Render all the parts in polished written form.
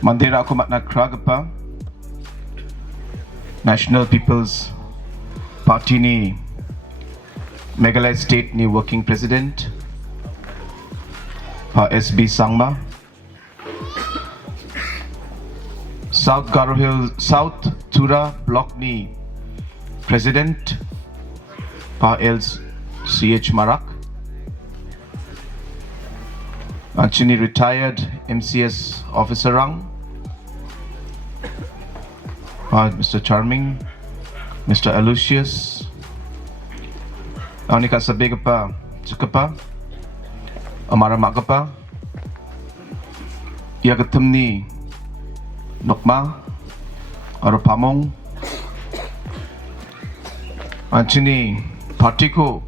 Mandira ako matnakragapa National People's Party ni Meghalaya State ni Working President SB Sangma, South Garo Hill South Tura Block ni President CH Marak, Chini retired MCS officer Rang, Mr. Charming, Mr. Aloysius, Anika sabi pa, Tsukapa, Amara Magapa, Yagatam ni Nokma, Arapamong, Chini party ko,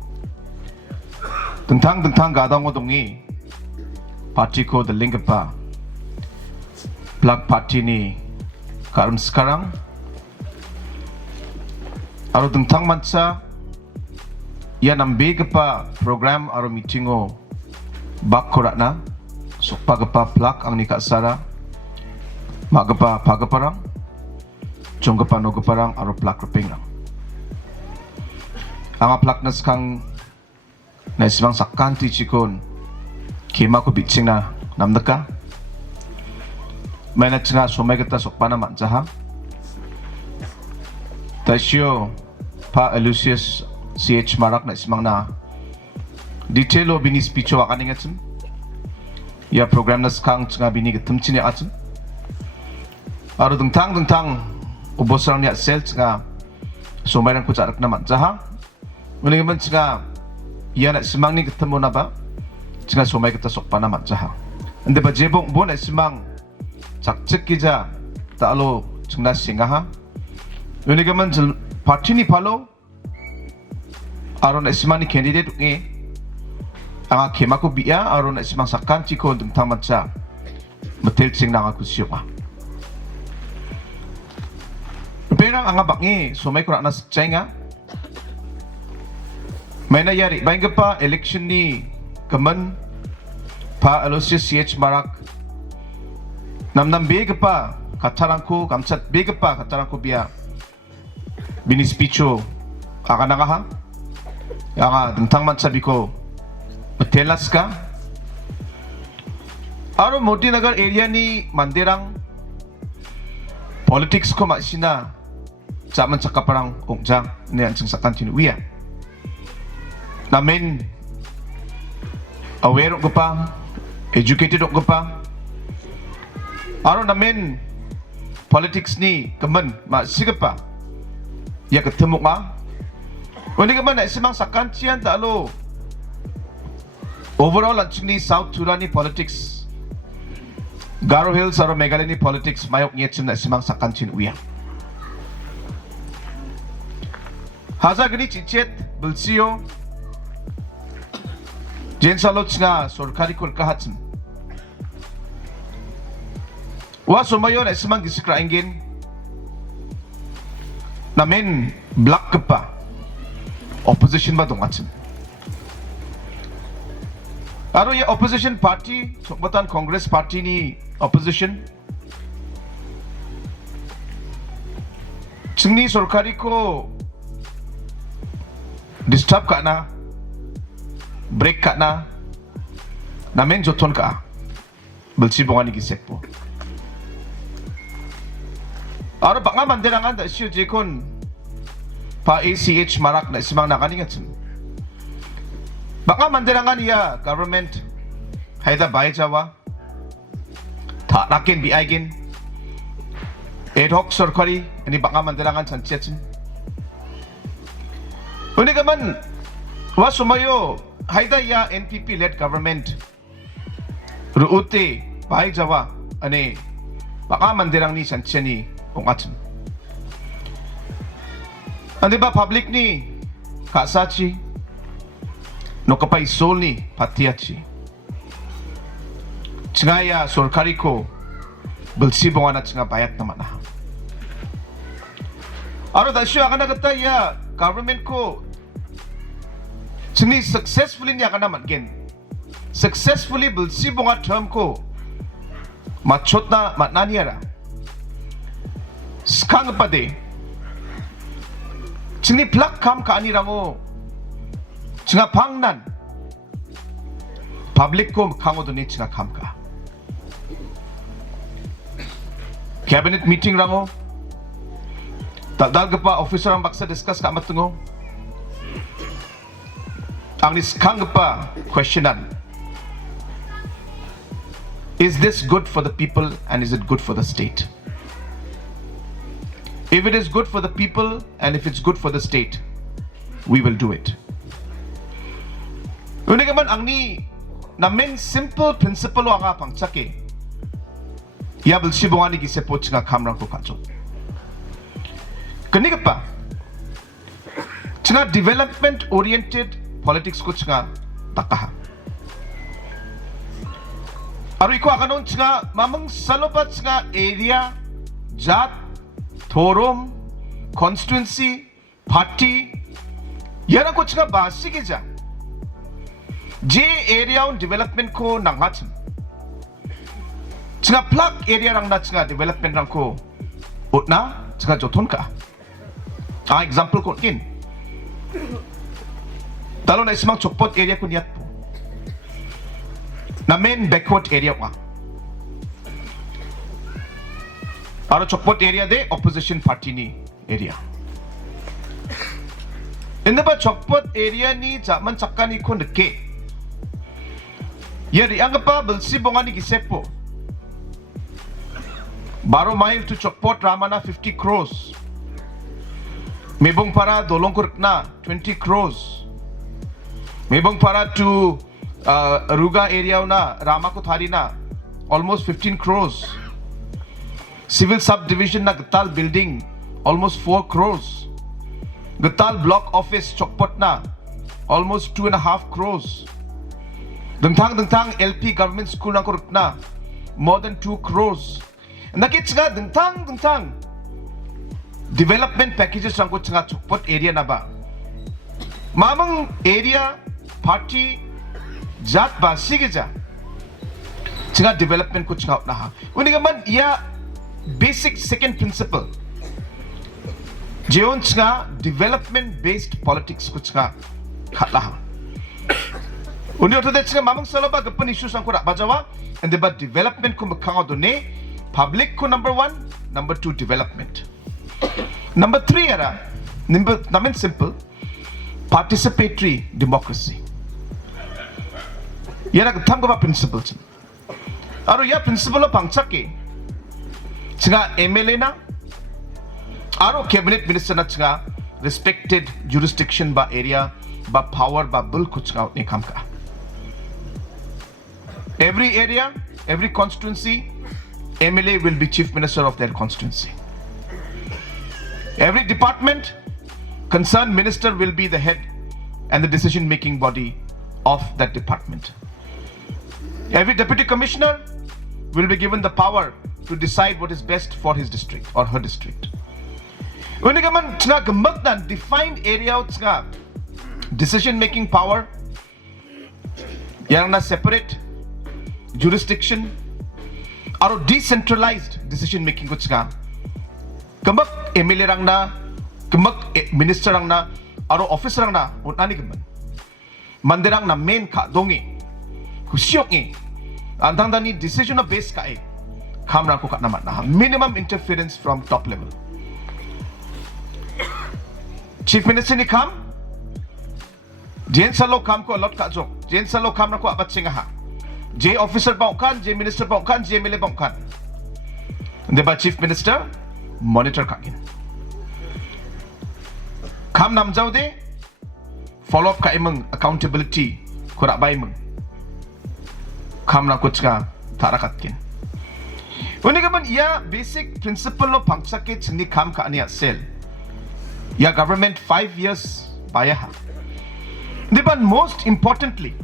Tentang gadang odongi, party ko the Lingapa, Plug party ni Karam sekarang, aro tentang mansa, ia nambig pa program aro meetingo bak koratna, sukpa pa plak ang nikasara, magapa pagaparang, chongapa nogaparang aro plak rupingang. Ang plak nas kang naisibang sakkan tichikon, kima ko bitching na namdaka, may nga sumay kita sukpa na mansaha, Tasyo pa Aloysius CH Marak na ismang na detailo binispicho akaning atsun ya program na skang nga binigitum chini atsun aro dengtang ubosang niya sel nga sumayang kucarak naman jaha uling man nga ya na ismang ni ketemu na ba nga sumay kita sokpa naman jaha ande ba jebong bo na ismang 작적 기자 따로 증나 싱가하 요니가만 파티니 팔로 아론 에스마니 캔디데이트 에 anga kemako biya aron esimang sakkan chiko dengtang matcha metel ching nanga kusiwa perang anga bangi somai kura nas chenga maina yari baingpa election ni kaman pa Aloysius CH Marak namnam begepa katarangko kamsat begepa katarangko biya binispicho akanagaha yaga dengtang mansabiko matelas ka aro Modinagar area ni mandirang politics ko masina zaman cakaparang ongja ni ansing sakan tinuwiya namin aware ko pa educated ko pa aro namin politics ni kaman masigap pa ya ketemu ka wala ka man na isimang sakantiyan talo overall at ni South Tura ni politics Garo Hills aro Meghalaya ni politics mayok ngiyetsun na isimang sakantiyan uya haza gani chichet bulsiyo jen salot nga sorkari kurkahatsun wa sumayon ay semang gisikaraingin namin black ka pa opposition ba dongatsin aro ya opposition party sukbatan Congress party ni opposition singni sorkari ko disturb ka na break ka na namin joton ka belsi bongan ni gisek po aro baka mandirangan da Shri J pa ACH Marak na isimang nakaningatsun baka mandirangan iya government hayda bay jawa ta nakin biaigin ad hoc sorkari ini baka mandirangan sanchiatsun uni kaman wa sumayo hayda iya NPP led government ruute bay jawa ane baka mandirang ni sanchiani kung atsun andi ba public ni kasachi no kapay sol ni patiachi chingaya sorkari ko belsi bongan at nga bayat naman na aro dasyo akan nagata ya government ko chingni successfully niya ka naman gen successfully belsi bongan term ko machot na matnaniara skang pade chini plak kam ka anirango chinga pangnan public ko kangodoni chinga kam ka cabinet meeting rango dalgapa officer ang baksa discuss ka matungo ang skang pa questionan. Is this good for the people and is it good for the state? If it is good for the people and if it's good for the state, we will do it. Uni kaman ang ni namin simple principle ang apang tsake. Yabal sibungani gisepo nga kamrang ko kacho. Kani ka pa? Nga development oriented politics ko nga takaha. Aro iko akanon nga mamang salobat nga area, jat, thorom, constituency, party, yan ako nga basige dyan. J area on development ko nangatsin. Nga plug area rang na nga development rang ko utna nga joton ka. Ang example ko kin. Talo na ismang chokpot area ko niyat po. Na main backward area wa. Aro chokpot area de opposition party ni area. Inda ba chokpot area ni zaman chakka ni ko nake. Yari ang pa balsi bonga ni gisepo. Baro mile to chokpot ramana 50 crores. Mebong para dolong kurk na 20 crores. Mebong para to Ruga area na Ramako Thari na almost 15 crores. Civil subdivision na Gatal building almost 4 crores. Gatal block office Chokpot na almost 2.5 crores. Dengtang LP government school na kuruk na more than 2 crores. Nakits nga dengtang development packages ang ko nga Chokpot area na ba. Mamang area party Jat ba sige ja. Chinga development ko chinga na ha. Uni man ya basic second principle. Jeon chinga development based politics ko chinga khatla. Uni oto de chinga mamang sala ba gapan issues ang ko ra bajawa and the development ko makanga do ne public ko number 1, number 2 development. Number 3 era namin simple participatory democracy. Yan ang tamga principle. Aro ya principle o pangchake. Nga MLA na, aro cabinet minister na nga respected jurisdiction ba area ba power ba bill ko nga ni kamka. Every area, every constituency, MLA will be chief minister of their constituency. Every department, concerned minister will be the head and the decision making body of that department. Every deputy commissioner will be given the power to decide what is best for his district or her district. When you come on defined area decision making power, yang na separate jurisdiction or decentralized decision making ko kambak MLA rang na kambak minister rang na or officer rang na unani kaman mandirang na main ka dongi husyok andang dani decision of base ka kamera ko kat naman na minimum interference from top level. Chief Minister ni kam Jen salo kam ko lot ka jok Jen salo kam na ko abat singaha J officer bangkan J minister bangkan J MLA bangkan diba Chief Minister monitor ka gin kam namjaw de follow up ka imong accountability ko ra bay mong kam na kuch ka tarakat kin. Uni kaman iya basic principle lo pangsakit ni kam ka aniya sel. Ya government 5 years baya ha. Diba most importantly,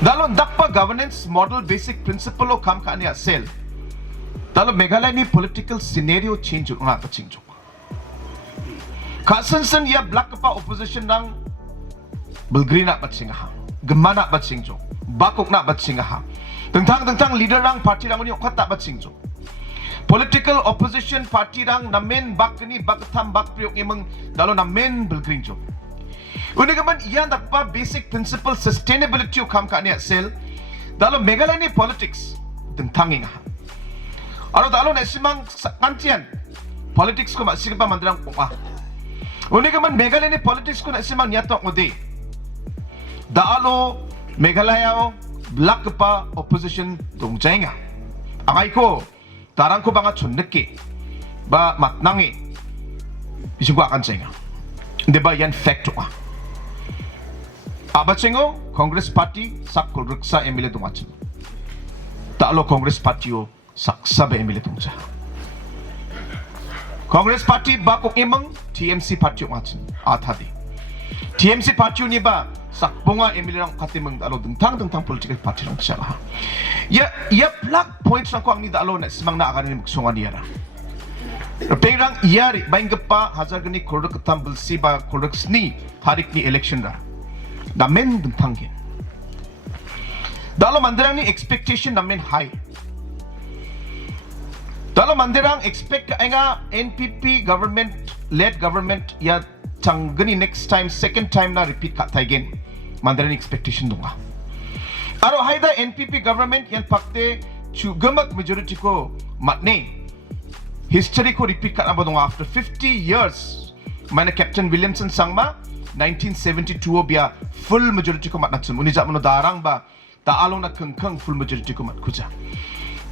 dalo dakpa governance model basic principle lo kam ka aniya sel. Dalo Meghalaya ni political scenario change nga pa change. Kasansan ya black pa opposition nang bulgrina pa singaha. Gemana bat singjo bakok na bat singaha Tentang leader-rang party-rang ni okhat tak bacing jo. Political opposition party-rang na main bak ni bakatam bak priok imang dalo na main belgring jo. Unigaman iyan dakpa basic principle sustainability o kam ka niya sel. Dalo Meghalaya ni politics tentang inga. Aro dalo na simang kantian politics ko masige pa mandrang kuha. Unigaman Meghalaya ni politics ko na simang niyatok mo di. Dalo Meghalaya o black pa opposition 동자잉아. angay ko tarang ko banga chunnek ba matnangi bisin ko akan ja잉아. Hindi ba yan fact wa? Abatsingo Congress Party sak kulruksa emile 동아침. Dalo Congress Party o saksabe emile 동자. Congress Party ba kung imang TMC Party o ngachim atadi. TMC Party ni ba sakbonga emilirang katimang dalo dentang political party rang siya. Ya black points rang ko ang ni dalo na simang na akanin magsungan niya ra. Perang iyari baing pa hazard ni korek tambal si ba korek ni tarik ni election ra. Damen dentangin. Dalo mandirang ni expectation namen high. Dalo mandirang expect ka nga NPP led government ya tanggani next time second time na repeat ka tayo mandarin expectation dunga. Aro haida NPP government yan pakte chugamak majority ko matne history ko repeat ka na ba dunga after 50 years mana Captain Williamson Sangma 1972 biya full majority ko matnatsun unija mo darang ba taalong na kengkeng full majority ko matkuja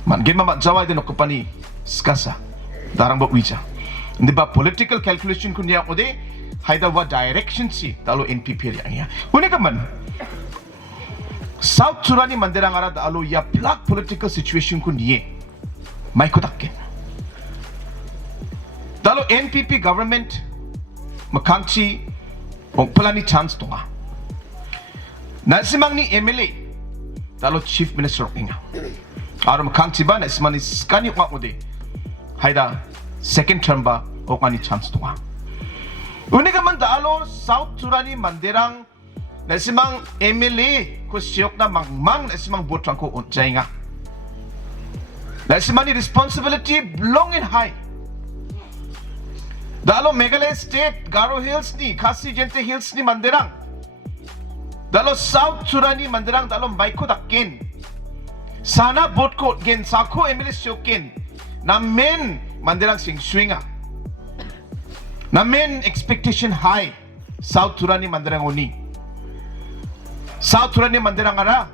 man game mat jawa din ko pani skasa darang ba wija hindi ba political calculation ko niya ko de haida wa direction si talo NPP riya. Huni ka man South Tura ni mandirang arad alo ya black political situation ko niye may kotakin. Talo NPP government makangchi ong pala ni chance to nga. Nasimang ni MLA talo chief minister nga. Aro makangchi ba nasimang ni skani nga mo de haida second term ba o nga ni chance to nga. Unika man dalo South Turani mandirang nasimang MLA ko siyok na mangmang nasimang botang ko uncay nga. Nasimang ni responsibility long and high. Dalo Meghalaya State, Garo Hills ni, Khasi Gente Hills ni mandirang. Dalo South Turani mandirang dalo baiko dakin. Sana bot ko gen sako MLA siyok na men mandirang sing swinga. Na main expectation high South Tura ni mandirang oni. South Tura ni mandirang ara.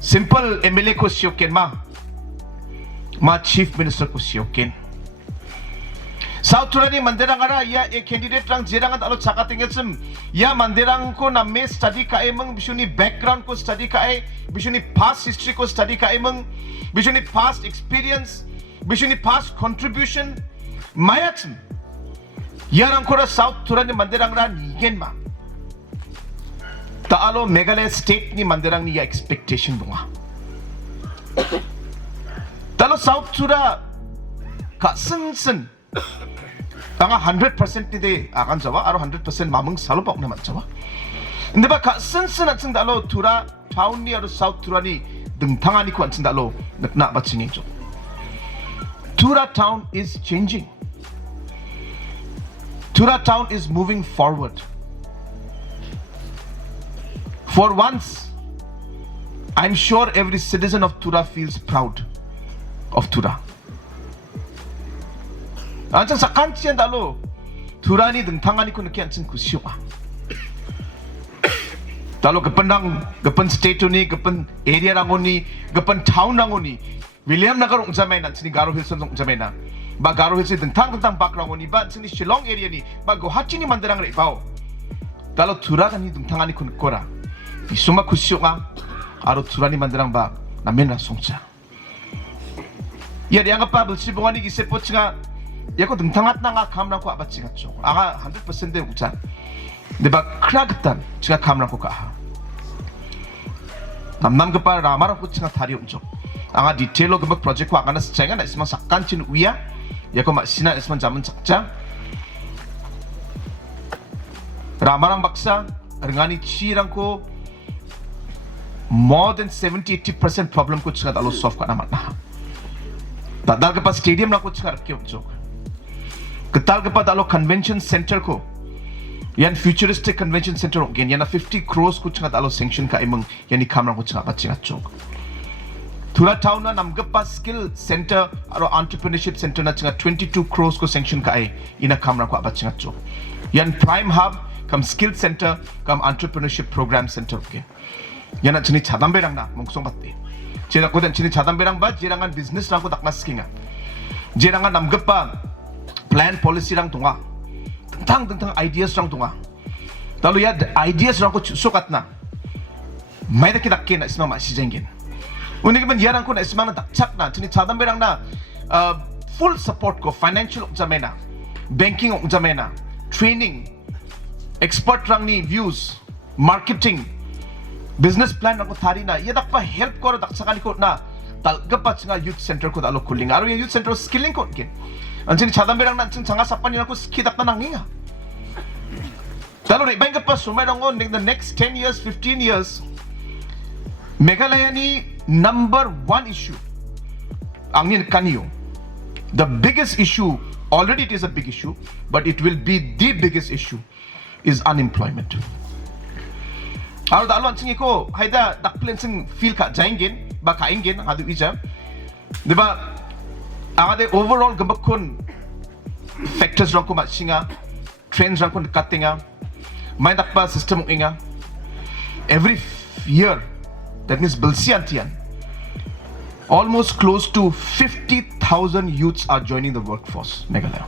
Simple MLA ko siyokin ma chief minister ko siyokin. South Tura ni mandirang ara ya candidate rang jirangan alo chakatingetsum ya mandirang ko na may study ka emang bisuni background ko study ka bisuni past history ko study ka emang bisuni past experience bisuni past contribution Mayat yarang kora South Tura ni mandirang ra nigen ma taalo Meghalaya State ni mandirang ni ya expectation bunga talo South Tura ka sen tanga 100% ni de akan jawa aro 100% mamang salopok naman jawa hindi ba ka sen at sing talo Tura town ni aro South Tura ni dengtangani ko at sing talo nakna batsingi jo Tura town is changing. Tura town is moving forward. For once, I'm sure every citizen of Tura feels proud of Tura. Anjang sa kantiyan dalo, Tura ni dengtangani ko nakian sing kusyuka. Dalo gapan state ni, gapan area rangoni, gapan town rangoni, Williamnagar ungsamay na, sini Garo Hills ungsamay na. Ba Garo Hills tentang background ni ba sini Shillong area ni ba Guwahati ni mandirang ri bao dalo Tura kan ni tentangani kun kora isuma kusyuka aro Tura ni mandirang ba namen na songcha ya dianggap pa belsibungan ni gisepot nga ya ko tentangat na nga kamrang ko abat singat jo aga 100% de uca de ba kragtan 지가 kamrang ko ka namnam ka pa ramara ko singa tari umjo aga detailo ka project ko aga na senga na isma sakkan chin uya ya ko sina isman zaman sakja ramarang baksa rengani chirang ko more than 70-80% problem ko chinga dalo solve ka naman na. Dal ka pa stadium lang ko chinga rakyo jo. Ketal ka pa dalo convention center ko. Yan futuristic convention center again. Yan na 50 crores ko chinga dalo sanction ka imong yan ni kamera ko chinga pa chinga jo. Tura town na namgapa skill center aro entrepreneurship center na chinga 22 crores ko sanction ka ay ina kamera ko apa chinga jo. Yan prime hub kam skill center kam entrepreneurship program center ke. Yan na chini chadamberang na mungsong batte. Jera ko den chini chadamberang ba jerangan business rang ko dakna skinga. Jerangan namgapa plan policy rang tunga. Tentang ideas rang tunga. Lalu ya ideas rang ko sukat na. May da kita kena isma ma sijengin. Unik man yarang ko na isma na dakchak na chini chadamberang na full support ko financial jamena, banking jamena, training, expert rang ni views, marketing, business plan rang ko thari na. Ya dakpa help ko daksakan ko na talgapa chinga youth center ko dalo kuling. Aro ya youth center skilling ko ke. Anjing chadamberang na ching changa sapan na ko ski dakna nanginga. Dalo ri bang pa sumerang on in the next 10 years, 15 years. Meghalaya ni number one issue angin kaniyo. The biggest issue, already it is a big issue, but it will be the biggest issue is unemployment. Aro dalo anjing ko haida dakplen sing feel ka jaingin ba kaingin adu ija. Diba angade overall gabakon factors rang ko machinga, trends rang ko katinga, may dakpa system inga. Every year, that means Bilsiantian, almost close to 50,000 youths are joining the workforce, Meghalaya.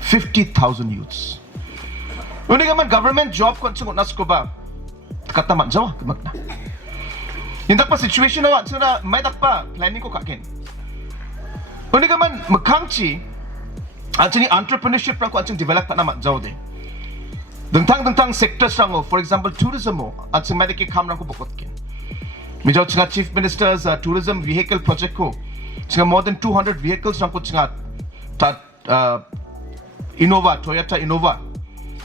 50,000 youths. Uni man government job konchung nas ko ba? Kata man jawa magna. Yung pa situation na sila may dakpa planning ko kakin. Uni man magkangchi anchini entrepreneurship rang ko anching develop na man jaw de. Dentang sectors rang for example tourism mo anching may daki kam rang ko bukot kin. Mijaw chinga chief minister's tourism vehicle project ko chinga more than 200 vehicles rang ko chinga Innova, Toyota Innova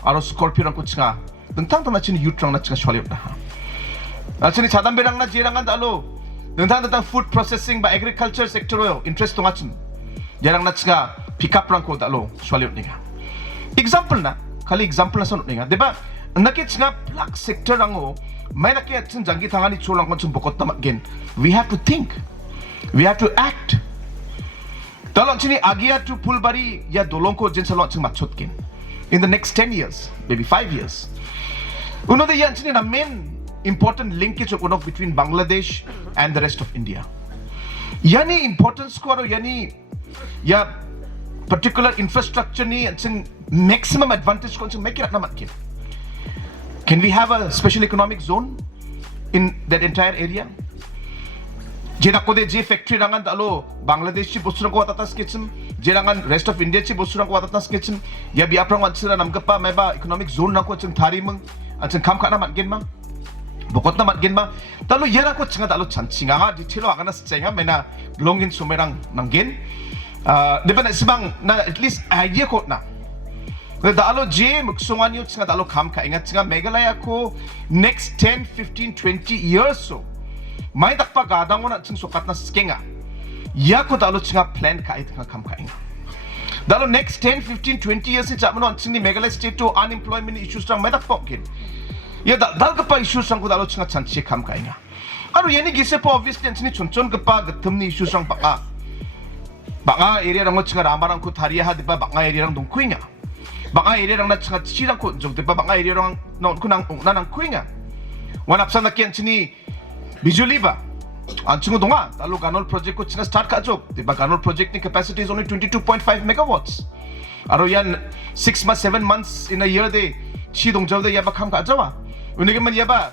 aro Scorpio rang ko chinga dentang chinga youth rang na chinga shwaliot na ha. Chini chadamberang na jirangan dalo dentang food processing ba agriculture sector yo interest tunga chin jarang na chinga pickup rang ko dalo shwaliot ninga. Example na kali example na sonot ninga diba nakit chinga plug sector rang o may nakit chin jangi thangani cholang kon chum bokot na again. We have to think, we have to act. Talon chini agia to pulbari ya dolong ko jin salon ching machot kin in the next 10 years, maybe 5 years. Uno de yan chini na main important linkage of between Bangladesh and the rest of India. Yani importance ko aro yani ya particular infrastructure ni ching maximum advantage ko ching make it na matkin. Can we have a special economic zone in that entire area? Jena kode je factory rangan dalo Bangladesh chi bosurang ko watatas kitchen, jerangan rest of India chi bosurang ko watatas kitchen. Ya biaprang wansira namgapa meba economic zone na ko ching thari meng, ching kam kana matgen ma. Bukot na matgen ma. Dalo yara ko chinga dalo chanchinga nga detail agana schenga mena longin sumerang nanggen. Diba na sibang na at least idea ko na. Dalo je muksungan yun nga dalo kam kaingat nga Meghalaya ko next 10, 15, 20 years so may dakpa gadang mo na ching sukat na skenga ya ko dalo nga plan kait nga kam kainga dalo next 10, 15, 20 years si chamo ching ni Meghalaya state to unemployment issues rang may dakpa kin ya dal ka pa issues rang ko dalo nga chanchi kam kainga aro yani gise po obviously chini chonchon ka pa gatum ni issues rang baka area rang mo chinga ramarang ko thariya ha diba baka area rang dongkuinga baka area rang na chinga chirang ko jog diba baka area rang non ko nang kuinga wanapsan na kian chini bijuli ba ang chingo donga talo ganol project ko chinga start ka jog diba ganol project ni capacity is only 22.5 megawatts aro yan 6 months 7 months in a year de chi dongjaw de yaba kam ka jawa unige man yaba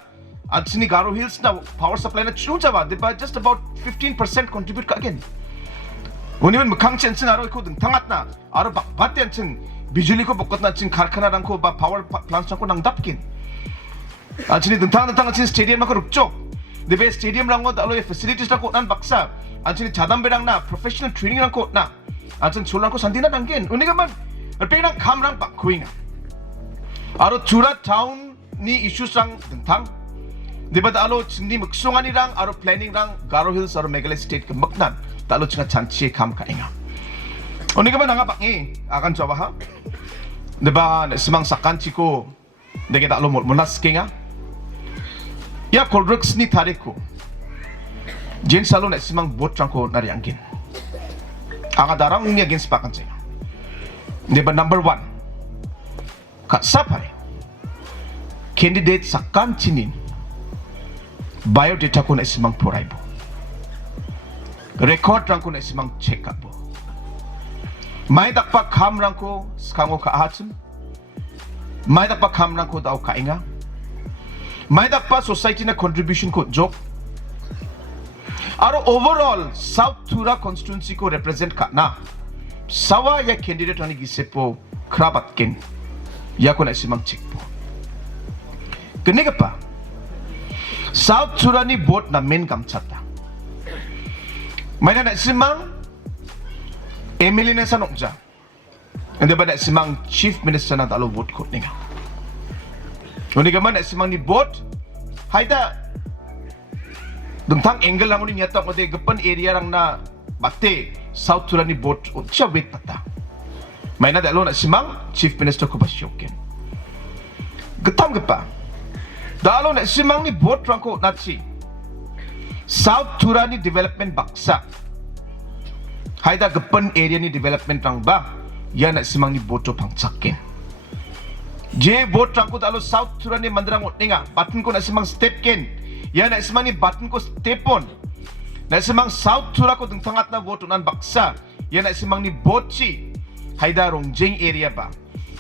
ang chini garo hills na power supply na chu jawa diba just about 15% contribute ka again uniman mukhang chen chen aro ko dengtangat na aro bakbaten chen bijuli ko bokot na chin karkhana rang ko ba power plants ko nang dapkin chini dentang chin stadium ko rupchok dibe stadium rang ko dalo facilities na ko nan baksa chini chadamberang na professional training rang ko na chin cholang ko sandina nanggen uniga man peng kam rang bakkuinga aro Tura town ni issues rang dentang Di ba talo ni magsunganirang aro planningrang Garo Hills aro Meghalaya State ke maknan talo chinga chanchi kam ka inga. Oni ka ba nga bangi akan coba ha? Di ba semang sakanchi ko de kita talo munas kenga. Ya kolrux ni tariko. Jen salo na semang bot trangko nari angkin. Anga darang ni against pakan saya. Di ba number 1 ka sapare candidate sakanchi nin biodata ko na isimang puray po. Record lang ko na isimang check up po. May dakpa kam lang ko skango kaahatsun. May dakpa kam lang ko daw kainga. May dakpa society na contribution ko joke. Aro overall South Tura constituency ko represent ka na. Sawa ya candidate ani gisip po krabat ken. Ya ko na isimang check po. Kaniga pa. South Tura ni vote na main kamchata. May na simang Emily na sanokja. Hindi ba na simang chief minister na talo vote ko niya. Hindi ka man na simang ni vote. Hayda. Dungtang angle lang ulit niyata ko de gapan area lang na bate South Tura ni vote o siya wait tata. May na dalo na simang chief minister ko ba syokin. Gatam ka pa. Dalo na simang ni vote rangko natsi South Tura ni development baksa. Hayda gapan area ni development rang ba. Yan na simang ni vote pangsakin. Je vote rangko dalo South Tura ni mandrang utninga. Button ko na simang step ken. Yan na simang ni button ko stepon. Na simang South Tura ko dengtangat na vote nan baksa. Yan na simang ni vote si. Hayda Rongjeng area ba.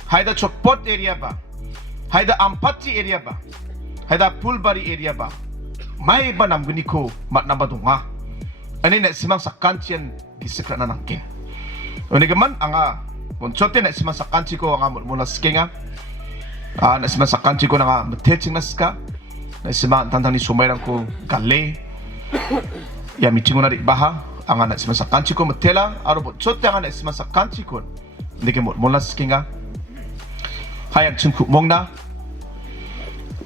Hayda Chokpot area ba. Hayda Ampati area ba. Hayda Pulbari area ba? May ba namguni ko matnabadunga? Ano na simang sakantiyan gisikra na nangkin. Oni gaman anga konchote na simang sakanti ko anga mula skenga. Na simang sakanti ko nga mateching naska. Na simang tantang ni sumayrang ko gale. Ya mitingo na ri baha anga na simang sakanti ko matela aro chote anga na simang sakanti ko. Hindi ke mula skenga. Hayag chungku mong na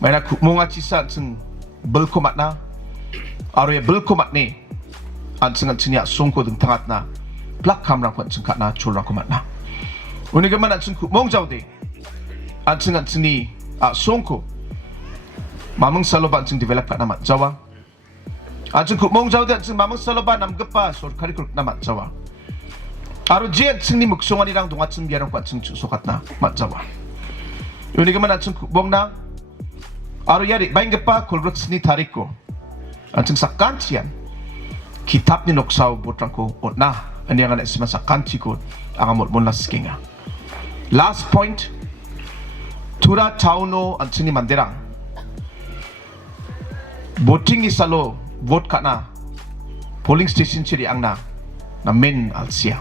may na kumunga chisa tseng belkomat na aro ya belkomat ni an tseng tseng ya songko deng tangat na plak kam rang kwan tseng kat na chul rang komat na uni gaman an tseng kumong jaw de an tseng ni songko mamang saloba tseng develop kat na mat jawa an tseng kumong jaw de tseng mamang saloba nam gepa sorkari kuruk na mat jawa aro je tseng ni muksongan irang dongat tseng biarang kwan tseng sokat na mat jawa uni gaman an tseng kumong na aro yari baing gepa kulrux ni tariko anjing sakantian kitab ni noksaw botrangko otna ani ang anak sima sakanti ko ang amot mon laskinga. Last point Tura tauno anjing ni manderang voting isalo vote kana polling station chiri ang na main alsia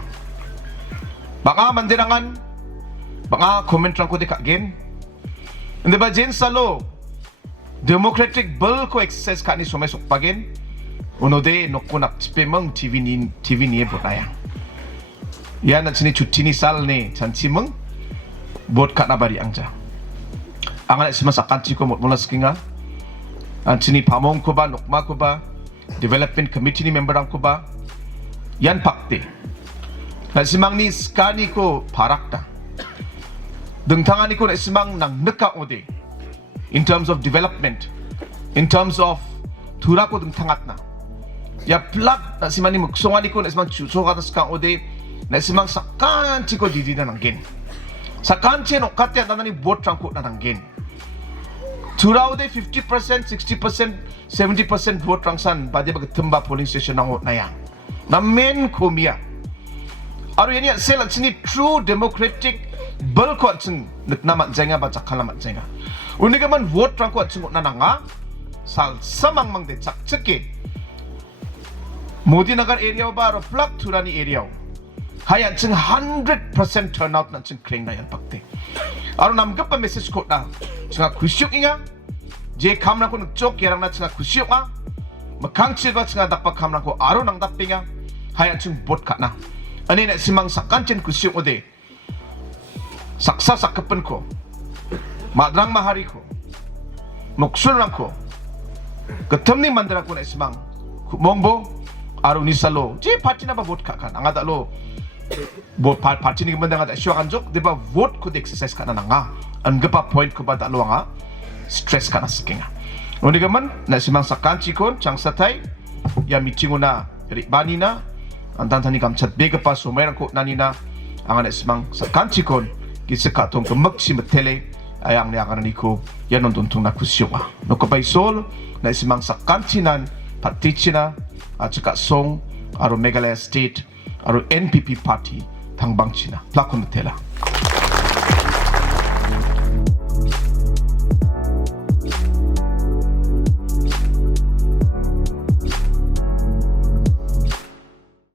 baka manderangan baka comment rang ko de kagen hindi ba jen salo democratic bill ko exercise ka ni sumay sukpagin uno de nokunak spemang TV ni botaya yan at sini chuti ni sal ni chanchimang bot ka na bari angja ang anak simasakanti ko mula skinga at sini pamong ko ba nokma ko ba development committee ni member ang ko ba yan pakte na simang ni skani ko parakta dengtangan ni ko na simang nang neka ode in terms of development, in terms of Tura ko tangat na. Ya plug na si mani muksongan ko na si man chuso katas kang ode na si mang sakanchi ko didi na nanggin. Sakanchi no katya na nani vote rang ko na nanggin. Tura ode 50%, 60%, 70% vote rang san badi bagtumba polling station nang na yang. Na men kumia. Aro yan yan sila sini true democratic bal ko atsing naknamat jenga ba chakalamat jenga. Uni ka man vote rang ko atsing na nga sal samang mang de chakchake. Modinagar area ba ro plak Turani area. Hayan ching 100% turnout na ching kring na yan pakte. Aro namgap pa message ko na chinga kusyuk inga je kamrang ko nagchok yarang na chinga kusyuk nga makangchil ba chinga dakpa kamrang ko aro nang dapinga hayan ching vote ka na. Ani na simang sakanchen kusyuk ode saksa sakapan ko madrang mahari ko nuksul rang ko ketem ni mandra ko na ismang mongbo aru ni salo je party na ba vote ka kan angada lo vote party ni mandang ada syo kanjok de ba vote ko exercise kana nga ang gapa point ko ba dalo nga stress kana skinga oni gaman na simang sakan chikon chang satay ya meeting na bani na antan tani kam chat bega pa so mayroon ko nanina ang ana simang sakan chikon kisaka tong kemaksim tele ayang ni akan niko yan nonton na kusyonga no ko sol na simang sakan chinan patichina at saka song aro Meghalaya state aro NPP party tangbang china plakon tela